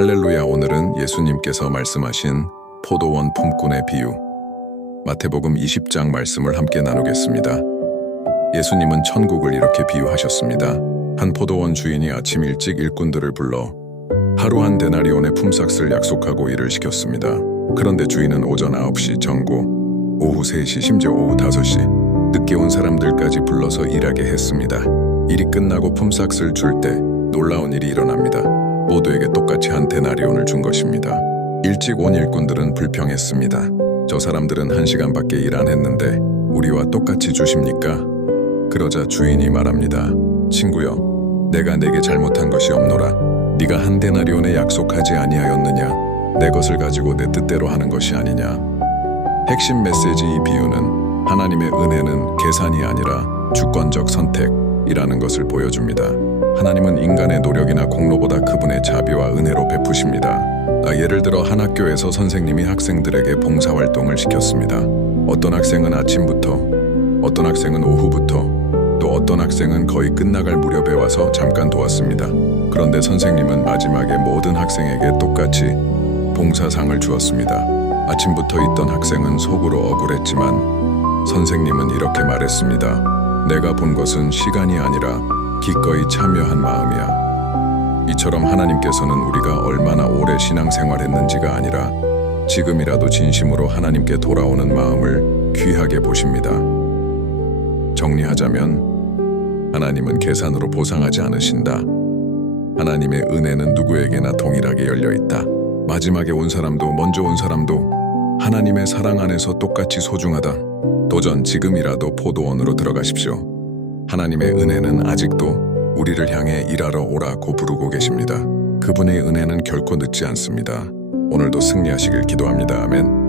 할렐루야 오늘은 예수님께서 말씀하신 포도원 품꾼의 비유 마태복음 20장 말씀을 함께 나누겠습니다. 예수님은 천국을 이렇게 비유하셨습니다. 한 포도원 주인이 아침 일찍 일꾼들을 불러 하루 한 데나리온의 품삯을 약속하고 일을 시켰습니다. 그런데 주인은 오전 9시 정고, 오후 3시 심지어 오후 5시 늦게 온 사람들까지 불러서 일하게 했습니다. 일이 끝나고 품삯을 줄 때 놀라운 일이 일어납니다. 모두에게 똑같이 한 데나리온을 준 것입니다. 일찍 온 일꾼들은 불평했습니다. 저 사람들은 한 시간밖에 일 안 했는데 우리와 똑같이 주십니까? 그러자 주인이 말합니다. 친구여, 내가 내게 잘못한 것이 없노라. 네가 한 데나리온에 약속하지 아니하였느냐? 내 것을 가지고 내 뜻대로 하는 것이 아니냐? 핵심 메시지 이 비유는 하나님의 은혜는 계산이 아니라 주권적 선택 이라는 것을 보여줍니다. 하나님은 인간의 노력이나 공로보다 그분의 자비와 은혜로 베푸십니다. 아, 예를 들어 한 학교에서 선생님이 학생들에게 봉사활동을 시켰습니다. 어떤 학생은 아침부터, 어떤 학생은 오후부터, 또 어떤 학생은 거의 끝나갈 무렵에 와서 잠깐 도왔습니다. 그런데 선생님은 마지막에 모든 학생에게 똑같이 봉사상을 주었습니다. 아침부터 있던 학생은 속으로 억울했지만 선생님은 이렇게 말했습니다. 내가 본 것은 시간이 아니라 기꺼이 참여한 마음이야. 이처럼 하나님께서는 우리가 얼마나 오래 신앙생활했는지가 아니라 지금이라도 진심으로 하나님께 돌아오는 마음을 귀하게 보십니다. 정리하자면 하나님은 계산으로 보상하지 않으신다. 하나님의 은혜는 누구에게나 동일하게 열려 있다. 마지막에 온 사람도 먼저 온 사람도 하나님의 사랑 안에서 똑같이 소중하다. 도전 지금이라도 포도원으로 들어가십시오. 하나님의 은혜는 아직도 우리를 향해 일하러 오라고 부르고 계십니다. 그분의 은혜는 결코 늦지 않습니다. 오늘도 승리하시길 기도합니다. 아멘.